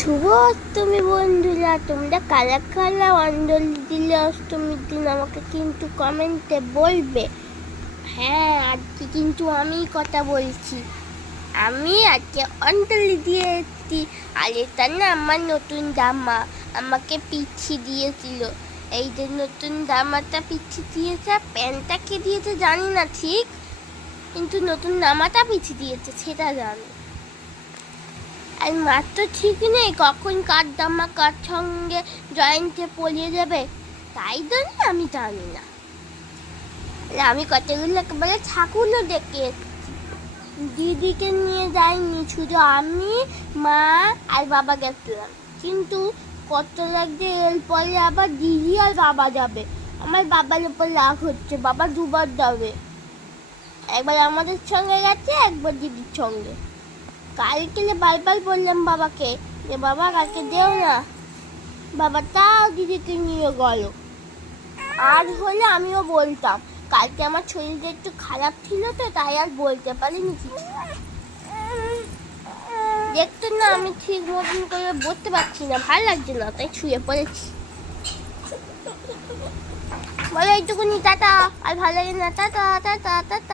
শুভ অষ্টমী বন্ধুরা, তোমরা কালা কালা অঞ্জলি দিলে অষ্টমীর দিন আমাকে কিন্তু কমেন্টে বলবে। হ্যাঁ, আজকে কিন্তু আমি কথা বলছি। আমি আজকে অঞ্জলি দিয়ে এসেছি। আর এটা না আমার নতুন জামা, আমাকে পিচ্ছি দিয়েছিল। এই যে নতুন জামাটা পিচ্ছি দিয়েছে, প্যান্টটা কে দিয়েছে জানি না ঠিক, কিন্তু নতুন জামাটা পিচ্ছি দিয়েছে সেটা জানি। আর মাত্র ঠিক নেই কখন কার জামা কার সঙ্গে জয়েন্টে পলিয়ে যাবে, তাই জন্য আমি জানি না। আমি কতগুলো একেবারে ঠাকুরও ডেকে দিদিকে নিয়ে যাইনি, শুধু আমি, মা আর বাবা গেছিলাম। কিন্তু কত লাগছে এরপরে আবার দিদি আর বাবা যাবে। আমার বাবার উপর রাগ হচ্ছে, বাবা দুবার যাবে, একবার আমাদের সঙ্গে গেছে, একবার দিদির সঙ্গে। কালকে বারবার বললাম বাবাকে যে বাবা কালকে দেও না, বাবা তাও দিদিকে নিয়ে গেল। আর হলে আমিও বলতাম, কালকে আমার শরীরটা একটু খারাপ ছিল তো, তাই আর বলতে পারিনি কিছু। দেখতো না আমি ঠিক মতন করে বলতে পারছি না, ভালো লাগছে না, তাই শুয়ে পড়েছি। বলো এইটুকুনি টাটা, আর ভালো লাগে না, টাটা টাটা টাটা।